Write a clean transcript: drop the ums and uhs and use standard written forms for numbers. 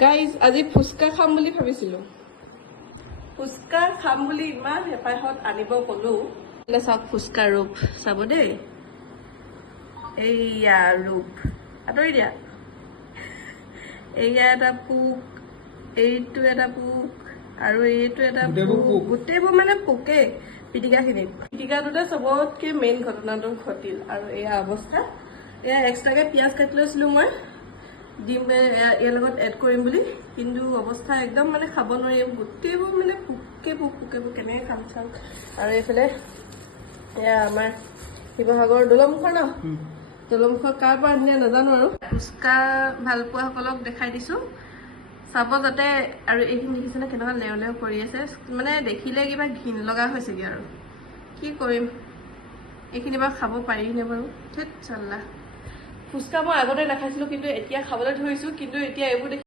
guys আজি ফুচকা খাম বুলি ভাবিছিলো ফুচকা খাম বুলি ইমান হেঁপাহত আনিব কলো চাওক ফুচকা ৰূপ চাব দেই এইয়া ৰূপ আঁতৰি দিয়া এইয়া এটা পোক এইটো এটা পোক আৰু এইটো এটা পোক গোটেইবোৰ মানে পোকে পিটিকাটোতে চবতকে মেইন ঘটনাটো ঘটিল আৰু এয়া অৱস্থা এয়া এক্সট্ৰাকে পিঁয়াজ কাটি লৈছিলো মই ডিম ইয়াৰ লগত এড কৰিম বুলি কিন্তু অৱস্থা একদম মানে খাব নোৱাৰি গোটেইবোৰ মানে পোকে পোক কেনেকৈ খাম চাম আৰু এইফালে এয়া আমাৰ শিৱসাগৰ দলংখন ন দলংখন কাৰ পৰা আনিলে নাজানো আৰু ফুচকা ভাল পোৱাসকলক দেখাই দিছো চাব যাতে আৰু এইখিনি দেখিছেনে কেনেকুৱা লেও লেও কৰি আছে মানে দেখিলে কিবা ঘিণ লগা হৈছেগৈ আৰু কি কৰিম এইখিনি বাৰু খাব পাৰিনে বাৰু ধেৎ চাল্লা ফুচকা মই আগতে নাখাইছিলো কিন্তু এতিয়া খাবলৈ ধৰিছো কিন্তু এতিয়া এইবোৰ